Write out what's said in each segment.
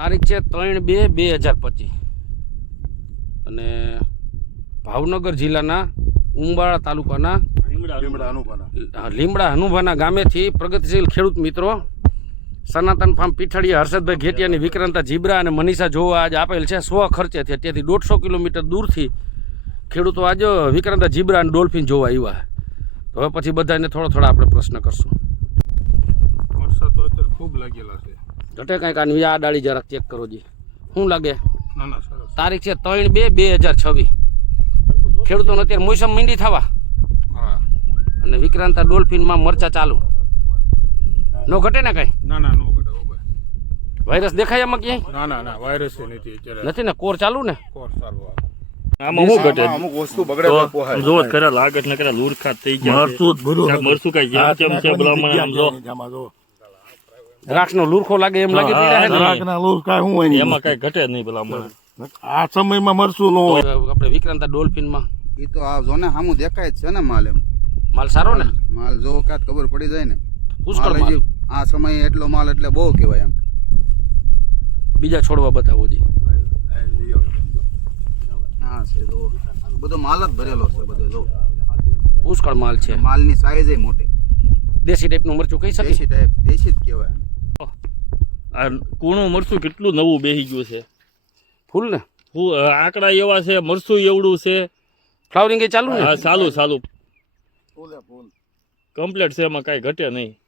તારીખ છે ત્રણ બે બે હજાર પચીસ. અને ભાવનગર જિલ્લાના ઉંબાળા તાલુકાના લીમડા હનુભાના ગામેથી પ્રગતિશીલ ખેડૂત મિત્રો સનાતન ફાર્મ પીઠાડીયા હર્ષદભાઈ ઘેટિયાની વિક્રાંતા જીબ્રા અને મનીષા જોવા આજ આપેલ છે. સ્વ ખર્ચે છે. ત્યાંથી દોઢસો કિલોમીટર દૂરથી ખેડૂતો આજે વિક્રાંતા જીબ્રા અને ડોલ્ફિન જોવા આવ્યા તો હવે પછી બધાને થોડો થોડા આપણે પ્રશ્ન કરશું. વરસાદ તો અત્યારે ખૂબ લાગેલા છે. ઘટે કઈ આની આ ડાળી જરાક ચેક કરો જી. શું લાગે? ના ના સરસ. તારીખ છે ત્રણ બે બે હજાર છવ્વીસ. ખેડૂતોને અત્યારે મોસમ મીંડી થવા. અને વિક્રાંતા ડોલ્ફિનમાં મરચા ચાલુ. નો ઘટે ને કઈ? ના ના નો ઘટે વાયરસ દેખાય એમાં ક્યાંય? ના ના ના વાયરસ નથી અત્યારે. નથી ને? કોર ચાલુ ને? કોર્સ ચાલુ આમાં શું ઘટે? અમુક વસ્તુ બગડે જો ખરા લાગત ને ખરા લુરખાત થઈ ગયા મરસું મરસું કઈ જેમ તેમ છે બોલા મને આમ જો. રાખનો લુરખો લાગે એમ લાગે પીડા હે ને? એમાં કઈ ઘટે નહીં પેલા મને આ સમયમાં મરશું નો આપણે વિક્રાંતા ડોલ્ફિનમાં. એ તો આ જોને સામું દેખાય જ છે ને માલ એમ. માલ સારો ને? માલ જો કાત ખબર પડી જાય ને. પુષ્કળ માલ માલ. આ સમયે એટલો માલ એટલે બહુ કહેવાય એમ. બીજા છોડવા બતાવો જી. હા છે જો. બધો માલ જ ભરેલો છે બધો જો. પુષ્કળ માલ છે. માલની સાઈઝ મોટી. દેશી ટાઈપનું મરચું કહી શકીએ? દેશી ટાઈપ દેશી જ કહેવાય. આ કૂણું મરસું કેટલું નવું બેહી ગયું છે. ફૂલ ને? આંકડા એવા છે મરચું એવડું છે. ફ્લાવરિંગ એ ચાલુ ને હા ચાલુ ચાલુ. કમ્પ્લેટ છે એમાં કાંઈ ઘટે નહીં.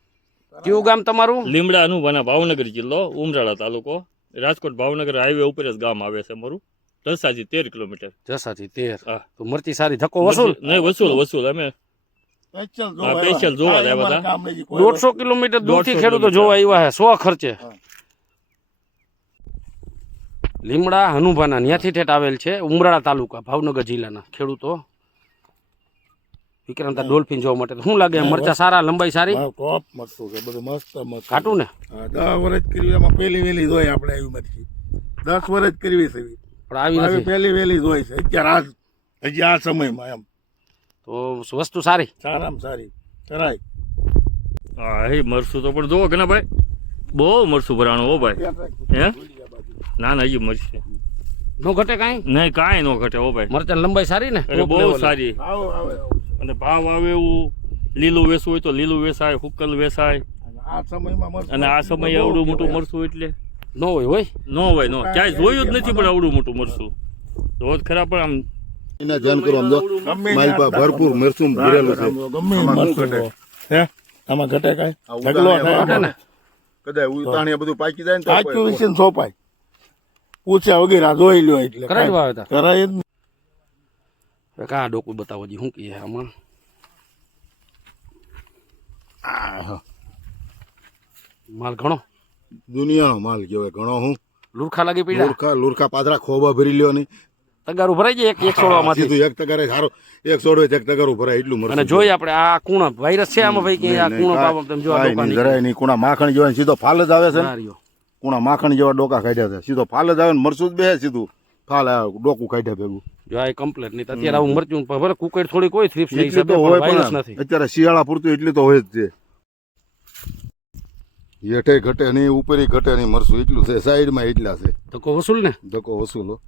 કયું ગામ તમારું? લીમડા અનુભાના ભાવનગર જિલ્લો ઉમરાળા તાલુકો. રાજકોટ ભાવનગર હાઈવે ઉપર જ ગામ આવે છે મારું. રસાથી તેર કિલોમીટર. જસાથી તેર. હા. તો મરચી સારી ધક્કો વસૂલ? નહીં વસૂલ વસૂલ. અમે special જોવા જાય બધા. દોઢસો કિલોમીટર દૂરથી ખેડૂતો જોવા આવ્યા છે સો ખર્ચે. લીમડા હનુભાના ત્યાંથી ઠેઠ આવેલ છે ઉમરાળા તાલુકા ભાવનગર જિલ્લાના ખેડૂતો. વિક્રાંતા ડોલ્ફિન જોવા માટે. શું લાગે મરચા સારા લંબાઈ સારી? ટોપ મરચું છે બધું મસ્ત મસ્ત કાટું ને? દસ વર્ષ કરવી એમાં પહેલી વેલી જોઈ હોય આપણે આવી મરચી. દસ વર્ષ કરવી છે પણ આવી પહેલી વેલી જોઈ હોય છે. અત્યારે આ હજી આ સમયમાં એમ. તો વસ્તુ સારી. સારામાં સારી. કરાય. હા એ મરસું તો પણ જોવો ઘણા ભાઈ. બહુ મરસું ભરાણું હો ભાઈ. હે? ના ના હજી મરશે. નો ઘટે કાંઈ? નહીં કાંઈ ન ઘટે હો ભાઈ. મરચાં લંબાઈ સારી ને? અરે બહુ સારી. અને ભાવ આવે એવું. લીલું વેસવું હોય તો લીલું વેસાય હુક્કલ વેસાય. આ સમયમાં અને આ સમયે આવડું મોટું મરસું એટલે. નો હોય હોય. નો હોય નો ક્યાંય જોયું જ નથી પણ આવડું મોટું મરસું. રોજ ખરા પણ આમ એને ધ્યાન કરો આમ જો ગમે મારી પાસે ભરપૂર મરચું ભરેલું છે. ગમે ઘટે? હે? આમાં ઘટે કાંઈ? ઢગલો થાય. ને? કદાચ ઉતાણી બધું પાકી જાય ને પાક્યું વિશે સોપાય પૂછ્યા વગેરે આ જોઈ લ્યો એટલે વાવેતર કરાય જ ને. કા ડોકું બતાવો જી શું કહીએ આમાં? માલ ઘણો? દુનિયાનો માલ કહેવાય ઘણો હું. લુરખા લાગી પડ્યા લુરખા લુરખા પાદરા ખોબા ભરી લ્યો નહીં. તગારું ભરાઈ જાય એક એક છોડવામાંથી. સીધું એક તગારે સારો. એક છોડવે એક તગારું ભરાય એટલું મરચું અને જોઈએ આપણે આ કુણો વાયરસ છે આમાં ભાઈ કે આ કુણો બાબા તમે જો આ દુકાન જરાય નહીં. કુણા માખણ જેવા સીધો ફાલ જ આવે છે કુણા માખણ જેવા ડોકા કાઢ્યા છે. સીધો ફાલ જ આવે ને મરસું જ બે સીધું. ફાલ ડોકું કાઢ્યા ભેગું. જો આ કમ્પ્લેટ નહીં અત્યારે આવું મરચું ભલે કુકડ થોડી કોઈ થ્રીપ્સ નહીં તો હોય પણ નથી. અત્યારે શિયાળા પૂરતું એટલી તો હોય જ છે. હેઠે ઘટે નહીં ઉપરી ઘટે નહીં મરસું એટલું છે. સાઈડમાં એટલા છે. ધક્કો વસૂલ ને? ધક્કો વસૂલો